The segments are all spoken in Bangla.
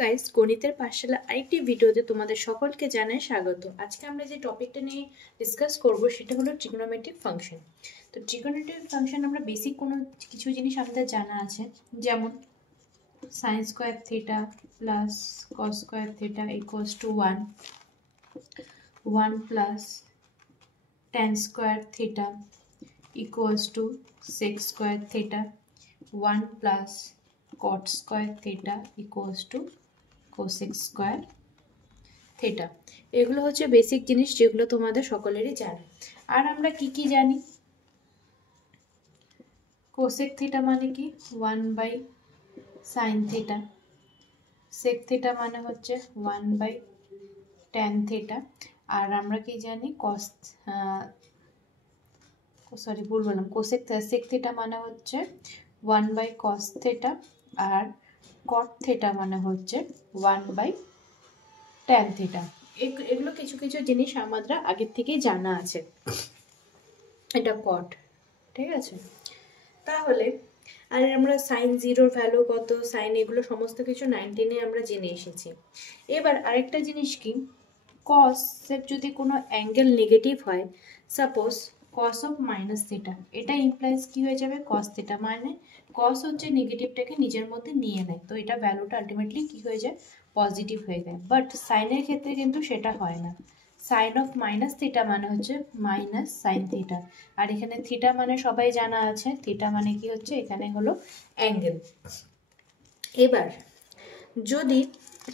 গাইস, গণিতের পাঠশালা আরেকটি ভিডিওতে তোমাদের সকলকে জানাই স্বাগত। আজকে আমরা যে টপিকটা নিয়ে ডিসকাস করব সেটা হলো ট্রিগোনোমেট্রিক ফাংশন। তো ট্রিগোনোমেট্রিক ফাংশন আমরা বেসিক কিছু জিনিস আমাদের জানা আছে, যেমন sine square theta plus cos square theta equals to 1 plus tan square theta equals to sec square theta 1 plus cot square theta equals to cosec square theta. এগুলো হচ্ছে বেসিক জিনিস যেগুলো তোমাদের সকলেরই জানা। আর আমরা কি কি জানি? কোসেক থিটা মানে কি 1 by sine theta, sec theta মানে হচ্ছে 1 বাই ট্যান থিটা। আর আমরা কি জানি কোসেক সেক থিটা মানে হচ্ছে 1 বাই কস থিটা, আর কট থিটা মানে হচ্ছে 1 বাই ট্যান থিটা। এগুলো কিছু কিছু জিনিস আমাদের আগের থেকেই জানা আছে। এটা কট, ঠিক আছে। তাহলে আর আমরা সাইন জিরোর ভ্যালু কত, সাইন এগুলো সমস্ত কিছু 19-এ আমরা জেনে এসেছি। এবার আরেকটা জিনিস কি, কসের যদি কোনো অ্যাঙ্গেল নেগেটিভ হয়, suppose cos of minus theta, এটা ইমপ্লাইজ কি হয়ে যাবে কস থিটা, মানে কস হচ্ছে নেগেটিভটাকে নিজের মধ্যে নিয়ে নেয়, তো এটা ভ্যালুটা আলটিমেটলি কি হয়ে যায় পজিটিভ হয়ে যায়। বাট সাইনের ক্ষেত্রে কিন্তু সেটা হয় না। সাইন অফ মাইনাস থিটা মানে হচ্ছে মাইনাস সাইন থিটা, আর এখানে থিটা মানে সবাই জানা আছে, থিটা মানে কি হচ্ছে এখানে হলো অ্যাঙ্গেল। এবার যদি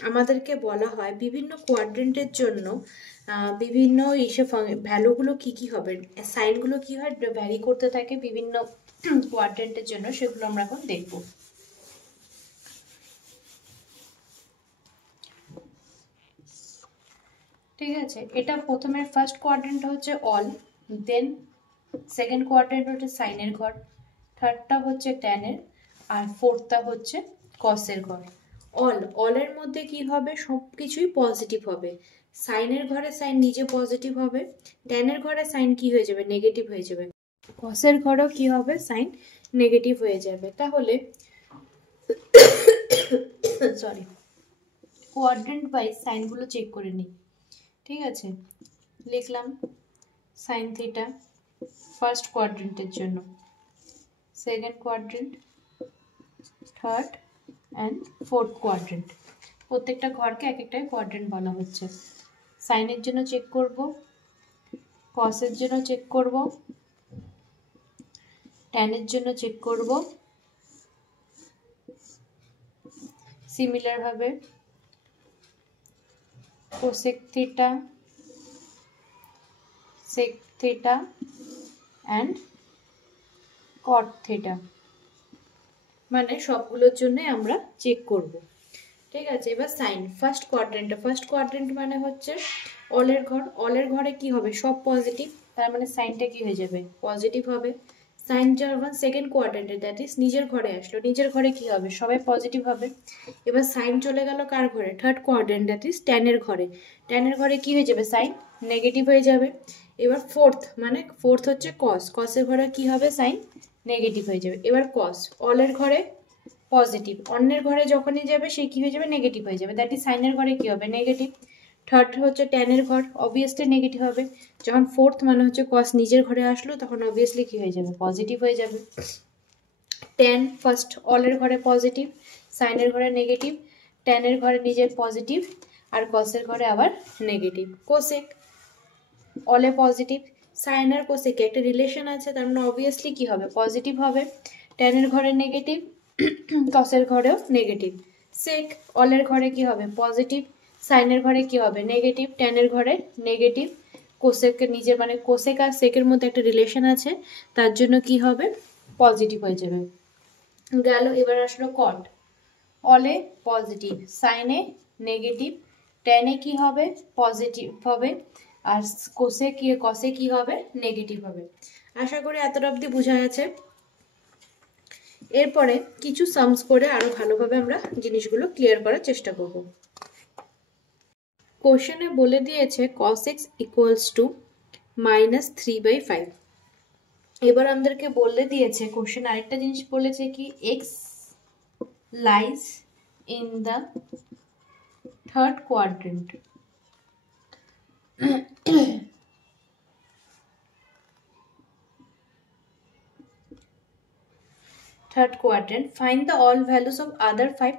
আমাদেরকে বলা হয় বিভিন্ন কোয়াড্রেন্টের জন্য বিভিন্ন ভ্যালুগুলো কি হবে, সাইনগুলো কি হয় ভ্যারি করতে থাকে বিভিন্ন কোয়াড্রেন্টের জন্য, সেগুলো আমরা এখন দেখব। ঠিক আছে, এটা প্রথমে ফার্স্ট কোয়াড্রেন্ট হচ্ছে অল, দেন সেকেন্ড কোয়াড্রেন্ট হচ্ছে সাইনের ঘর, থার্ডটা হচ্ছে ট্যানের, আর ফোর্থটা হচ্ছে কসের ঘর। অলের মধ্যে কি হবে, সব কিছুই পজিটিভ হবে। সাইনের ঘরে সাইন নিজে পজিটিভ হবে, ট্যানের ঘরে সাইন কি হয়ে যাবে নেগেটিভ হয়ে যাবে, কসের ঘরেও কি হবে সাইন নেগেটিভ হয়ে যাবে। তাহলে সরি, কোয়াড্রেন্ট ওয়াইজ সাইনগুলো চেক করে নিই। ঠিক আছে, লিখলাম সাইন থিটা ফার্স্ট কোয়াড্রেন্টের জন্য, second quadrant, third and fourth quadrant. প্রত্যেকটা ঘরকে এক একটা কোয়াড্রেন্ট বলা হচ্ছে। সাইনের জন্য চেক করব, কসের জন্য চেক করব, ট্যানের জন্য চেক করব, সিমিলার ভাবে cosec theta, sec theta and cot theta, মানে সবগুলোর জন্য আমরা চেক করব। ঠিক আছে, এবার সাইন ফার্স্ট কোয়াড্রেন্ট মানে হচ্ছে অলের ঘর, অলের ঘরে কি হবে সব পজিটিভ, তার মানে সাইনটা কি হয়ে যাবে পজিটিভ হবে। সাইন যখন সেকেন্ড কোয়াড্রেন্টে, দ্যাট ইজ নিজের ঘরে আসলো, নিজের ঘরে কি হবে সবাই পজিটিভ হবে। এবার সাইন চলে গেল কার ঘরে, থার্ড কোয়াড্রেন্ট, দ্যাট ইজ ট্যানের ঘরে, ট্যানের ঘরে কি হয়ে যাবে সাইন নেগেটিভ হয়ে যাবে। এবার ফোর্থ হচ্ছে কসের ঘরে কি হবে সাইন নেগেটিভ হয়ে যাবে। এবার কস অলের ঘরে পজিটিভ, অন্যের ঘরে যখনই যাবে সে কি হয়ে যাবে নেগেটিভ হয়ে যাবে, দ্যাট ইজ সাইনের ঘরে কি হবে নেগেটিভ। থার্ড হচ্ছে ট্যানের ঘর, অবভিয়াসলি নেগেটিভ হবে। যখন ফোর্থ মানে হচ্ছে কস নিজের ঘরে আসলো, তখন অবভিয়াসলি কি হয়ে যাবে পজিটিভ হয়ে যাবে। ট্যান ফার্স্ট অলের ঘরে পজিটিভ, সাইনের ঘরে নেগেটিভ, ট্যানের ঘরে নিজের পজিটিভ, আর কসের ঘরে আবার নেগেটিভ। কোসেক অলে পজিটিভ, সাইন আর কোসেকে একটা রিলেশন আছে, তার মানে অবভিয়াসলি কি হবে পজিটিভ হবে। ট্যানের ঘরে নেগেটিভ, কসের ঘরেও নেগেটিভ। সেক অলের ঘরে কি হবে পজিটিভ, সাইনের ঘরে কি হবে নেগেটিভ, ট্যানের ঘরে নেগেটিভ। কোসেকের নিজের মানে কোসেক আর সেকের মধ্যে একটা রিলেশন আছে, তার জন্য কি হবে পজিটিভ হয়ে যাবে গেল। এবার আসলো কট, অলে পজিটিভ, সাইনে নেগেটিভ, ট্যানে কি হবে পজিটিভ হবে, আর কসে কি হবে নেগেটিভ হবে। আশা করি এতটা অবধি বোঝা গেছে। এরপরে কিছু সামস করে আরো ভালোভাবে আমরা জিনিসগুলো ক্লিয়ার করার চেষ্টা করব। কোশ্চেনে বলে দিয়েছে cos x ইকুয়ালস টু -3/5। এবার আমাদেরকে বলে দিয়েছে কোশ্চেন আরেকটা জিনিস বলেছে কি x lies in the third quadrant. Third quadrant, find the all values of other 5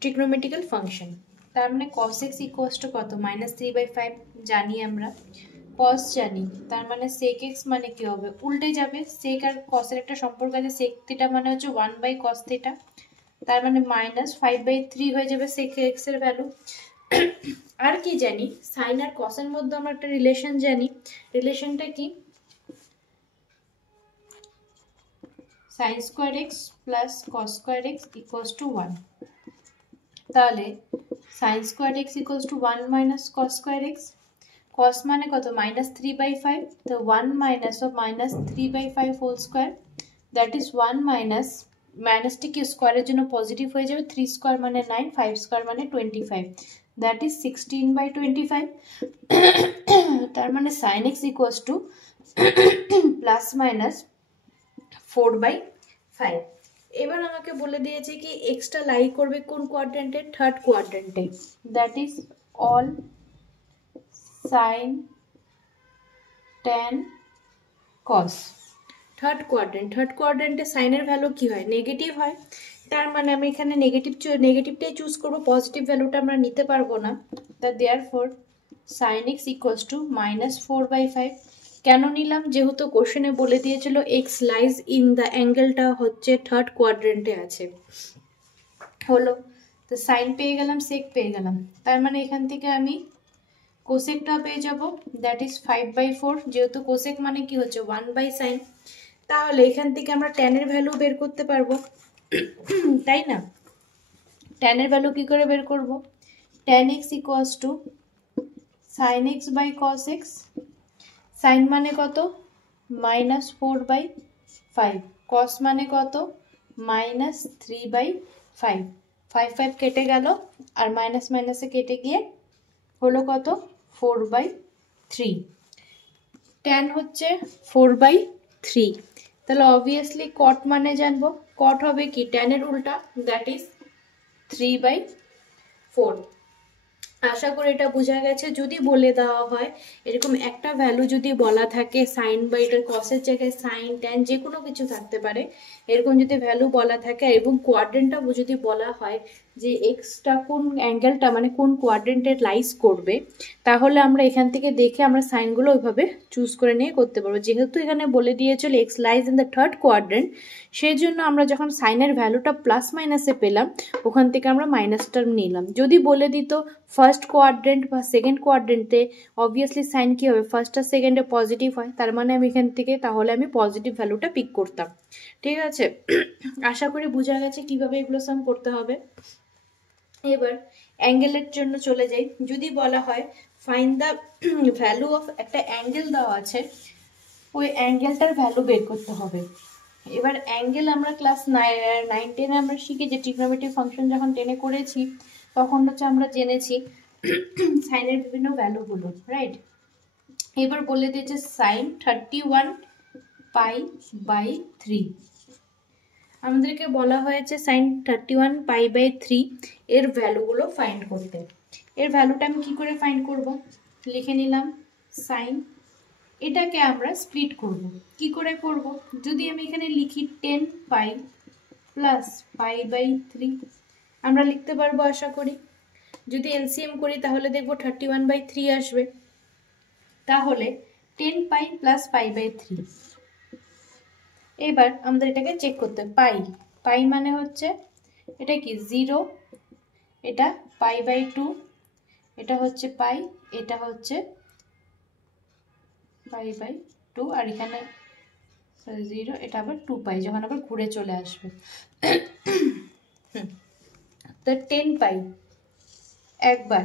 trigonometrical function. তার মানে cos x equals to কত, -3/5 জানি আমরা, cos জানি, তার মানে sec x মানে কি হবে, উল্টে যাবে, sec আর cos এর একটা সম্পর্ক আছে, sec থিটা মানে হচ্ছে 1/cos থিটা, তার মানে -5/3 হয়ে যাবে sec x এর ভ্যালু। আর কি জানি, sin আর cos এর মধ্যে আমরা একটা রিলেশন জানি, রিলেশনটা কি, sin square x plus cos square x equals to 1. তাহলে sin square x equals to 1 minus cos square x, cos মানে কত, -3/5, তো 1 minus of -3/5 whole square, that is 1 minus, মাইনাসটি কি স্কোয়ারের জন্য পজিটিভ হয়ে যাবে, 3 স্কোয়ার মানে 9, 5 স্কোয়ার মানে 25, that is 16/25. তার মানে sin x equals to plus minus 4/5. এবার আমাকে বলে দিয়েছে কি এক্সটা লাই করবে কোন কোয়াড্রেন্টে, থার্ড কোয়াড্রেন্টে, that is all sine tan cos. Third কোয়াড্রেন্টে সাইনের ভ্যালু কি হয়, নেগেটিভ হয়, তার মানে আমি এখানে নেগেটিভটাই চুজ করবো, পজিটিভ ভ্যালুটা আমরা নিতে পারবো না, তা therefore sine x equals to -4/5। কেন নিলাম, যেহেতু কোশ্চেনে বলে দিয়েছিল এক্স লাইজ ইন দ্য অ্যাঙ্গেলটা হচ্ছে থার্ড কোয়াড্রেন্টে আছে, হলো, তো সাইন পেয়ে গেলাম, সেক পেয়ে গেলাম, তার মানে এখান থেকে আমি কোসেকটা পেয়ে যাব, দ্যাট ইজ 5/4, যেহেতু কোসেক মানে কি হচ্ছে 1/sin, তাহলে এখান থেকে আমরা ট্যানের ভ্যালু বের করতে পারবো, তাই না, ট্যানের ভ্যালু কি করে বের করব, tan x equals to sin x by cos x, sin মানে কত -4/5, cos মানে কত -3/5, 5 কেটে গেল আর মাইনাস মাইনাসে কেটে গিয়ে হলো কত 4/3, tan হচ্ছে 4/3, তাহলে অবভিয়াসলি cot মানে জানবো, cot হবে কি tan এর উল্টা, দ্যাট ইজ 3/4। আশা করি এটা বোঝা গেছে। যদি বলে দেওয়া হয় এরকম একটা ভ্যালু যদি বলা থাকে সাইন বা এটার কসের জায়গায় সাইন ট্যান যে কোনো কিছু থাকতে পারে, এরকম যদি ভ্যালু বলা থাকে এবং কোয়াড্রেন্টটা যদি বলা হয় যে এক্সটা কোন অ্যাঙ্গেলটা মানে কোন কোয়াড্রেন্টে লাইজ করবে, তাহলে আমরা এখান থেকে দেখে আমরা সাইনগুলো ওইভাবে চুজ করে নিয়ে করতে পারবো। যেহেতু এখানে বলে দিয়েছিল x lies in the third quadrant, সেই জন্য আমরা যখন সাইনের ভ্যালুটা প্লাস মাইনাসে পেলাম ওখান থেকে আমরা মাইনাসটা নিলাম। যদি বলে দিত ফার্স্ট কোয়াড্রেন্ট বা সেকেন্ড কোয়াড্রেন্টে, অবভিয়াসলি সাইন কি হবে, ফার্স্ট আর সেকেন্ডে পজিটিভ হয়, তার মানে আমি এখান থেকে তাহলে আমি পজিটিভ ভ্যালুটা পিক করতাম। ঠিক আছে, আশা করি বোঝা গেছে কিভাবে এগুলো সাম করতে হবে। এবার অ্যাঙ্গেলের জন্য চলে যাই। যদি বলা হয় ফাইন্ড দ্য ভ্যালু অফ একটা অ্যাঙ্গেল দেওয়া আছে, ওই অ্যাঙ্গেলটার ভ্যালু বের করতে হবে। এবার অ্যাঙ্গেল আমরা ক্লাস 9-10 আমরা শিখি যে ট্রিগনোমেট্রিক ফাংশন যখন 10-এ করেছি তখন হচ্ছে আমরা জেনেছি সাইনের বিভিন্ন ভ্যালুগুলো, রাইট। এবার বলে দিয়েছে সাইন 31π/3, আমাদেরকে বলা হয়েছে সাইন 31π/3 এর ভ্যালুগুলো ফাইন্ড করতে। এর ভ্যালুটা আমি কি করে ফাইন্ড করব, লিখে নিলাম সাইন, এটাকে আমরা স্প্লিট করব। কি করে করব, যদি আমি এখানে লিখি 10π প্লাস π/3 আমরা লিখতে পারবো আশা করি। যদি এলসিএম করি তাহলে দেখব 31/3 আসবে, তাহলে 10π প্লাস π/3। এবার আমাদের এটাকে চেক করতে, পাই মানে হচ্ছে এটা কি 0, এটা π/2, এটা হচ্ছে পাই, এটা হচ্ছে π/2, আর এখানে 0, এটা আবার 2π যখন আবার ঘুরে চলে আসবে। তো 10π একবার,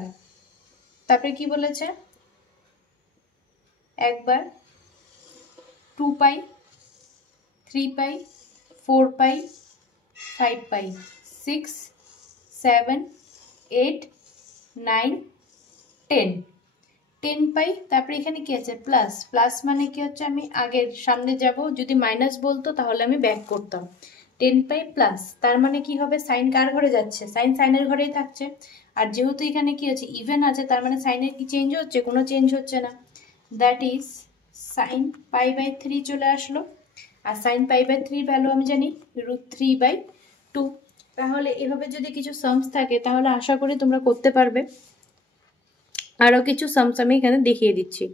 তারপরে কি বলেছে একবার, 2π, 3π, 4π, 5π, 6, 7, 8, 9, 10, 10π, তারপরে এখানে কি আছে প্লাস, প্লাস মানে কি হচ্ছে আমি আগের সামনে যাব, যদি মাইনাস বলতো তাহলে আমি ব্যাক করতাম, 10 পাই প্লাস, তার মানে কি হবে, সাইন কার ঘরে যাচ্ছে, সাইন সাইনের ঘরেই থাকছে। আর যেহেতু এখানে কি আছে, ইভেন আছে, তার মানে সাইনের কি চেঞ্জ হচ্ছে, কোনো চেঞ্জ হচ্ছে না। দ্যাট ইজ সাইন π/3 চলে আসলো। আর সাইন π/3 ভ্যালু আমি জানি √3/2। তাহলে এভাবে যদি কিছু সামস থাকে তাহলে আশা করি তোমরা করতে পারবে। আরও কিছু সামস আমি এখানে দেখিয়ে দিচ্ছি।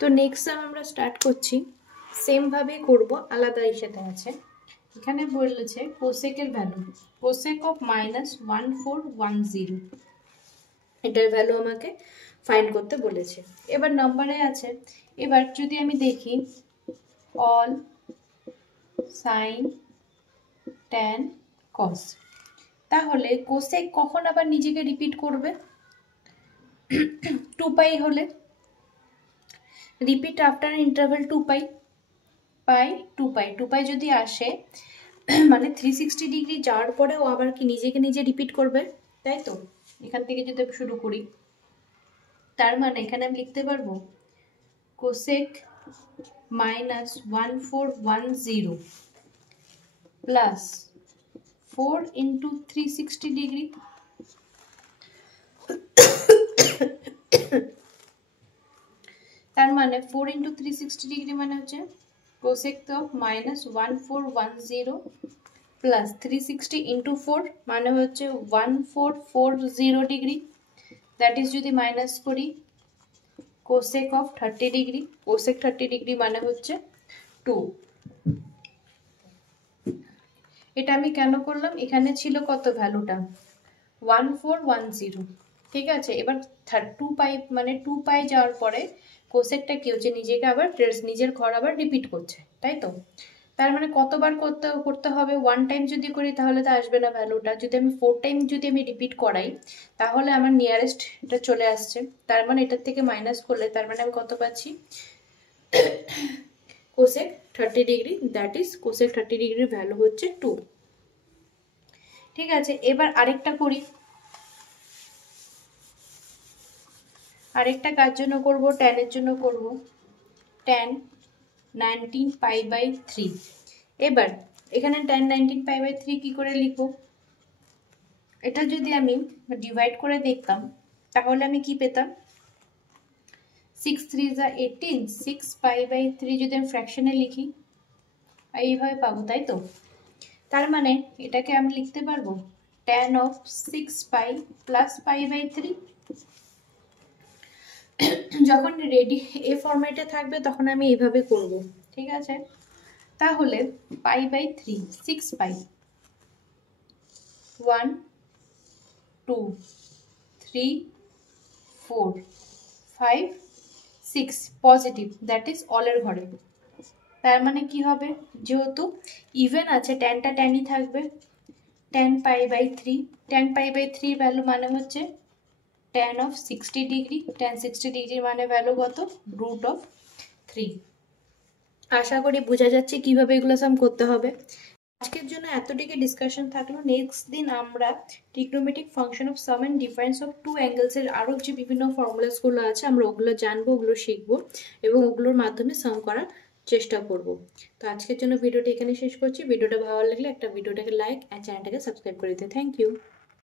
তো নেক্সট সাম আমরা স্টার্ট করছি, সেমভাবেই করব, আলাদা ইসেতে আছে। এখানে বলেছে কোসেকের ভ্যালু, কোসেক অফ -1410, এটার ভ্যালু আমাকে ফাইন্ড করতে বলেছে। এবার নম্বরে আছে, এবার যদি আমি দেখি অল সাইন ট্যান কস, তাহলে কোসেক কখন আবার নিজেকে রিপিট করবে, 2π হলে, রিপিট আফটার ইন্টারভেল 2π, 2π যদি আসে মানে 360 ডিগ্রি যাওয়ার পরেও আবার কি নিজেকে নিজে রিপিট করবে, তাই তো। এখান থেকে যদি শুরু করি, তার মানে এখানে আমি লিখতে পারবো কোসেক -1410 প্লাস 4 × 360 ডিগ্রি, তার মানে 4 × 360 ডিগ্রি মানে হচ্ছে কোসেক অফ -1410 প্লাস 360 × 4 মানে হচ্ছে 1440 ডিগ্রি। দ্যাট ইজ যদি মাইনাস করি cosec of 30 degree, cosec 30 degree মানে হচ্ছে 2। এটা আমি কেন করলাম, এখানে ছিল কত ভ্যালুটা 1410, ঠিক আছে। এবার 2π মানে 2π যাওয়ার পরে কোসেকটা কি হচ্ছে, নিজেকে আবার নিজের ঘর আবার রিপিট করছে, তাই তো। তার মানে কতবার করতে হবে, 1 টাইম যদি করি তাহলে তো আসবে না ভ্যালুটা, যদি আমি 4 টাইম যদি আমি রিপিট করাই তাহলে আমার নিয়ারেস্ট এটা চলে আসছে। তার মানে এটার থেকে মাইনাস করলে তার মানে আমি কত পাচ্ছি, cosec 30 degree, that is cosec 30 ডিগ্রির ভ্যালু হচ্ছে 2। ঠিক আছে, এবার আরেকটা করি, আরেকটা কার জন্য করব, ট্যানের জন্য করব, ট্যান 19π/3। এবার এখানে ট্যান 19π/3 কি করে লিখব, এটা যদি আমি ডিভাইড করে দেখতাম তাহলে আমি কি পেতাম, 6 3 18, 6π/3 যদি আমি ফ্র্যাকশনে লিখি এইভাবে পাবো, তাই তো। তার মানে এটাকে আমি লিখতে পারবো tan of 6π + π/3। যখন রেডি এ ফরম্যাটে থাকবে তখন আমি এইভাবে করব, ঠিক আছে। তাহলে π/3, 6π, 1 2 3 4 5 6 পজিটিভ, দ্যাট ইজ অলের ঘরে। তার মানে কি হবে, যেহেতু ইভেন আছে ট্যানটা ট্যানই থাকবে, tan π/3, tan π/3 ভ্যালু মানে হচ্ছে tan of 60 degree, tan 60 degree মানে ভ্যালু কত, √3। আশা করি বোঝা যাচ্ছে কিভাবে এগুলো সাম করতে হবে। আজকের জন্য এতটুকু ডিসকাশন থাকলো। নেক্সট দিন আমরা trigonometric function of sum and difference of two angles এর আরো যে বিভিন্ন ফর্মুলাসগুলো আছে আমরা ওগুলো জানবো, ওগুলো শিখবো এবং ওগুলোর মাধ্যমে সাম করার চেষ্টা করব। তো আজকের জন্য ভিডিওটা এখানে শেষ করছি। ভিডিওটা ভালো লাগলে একটা ভিডিওটাকে লাইক আর চ্যানেলটাকে সাবস্ক্রাইব করে দিতে। Thank you.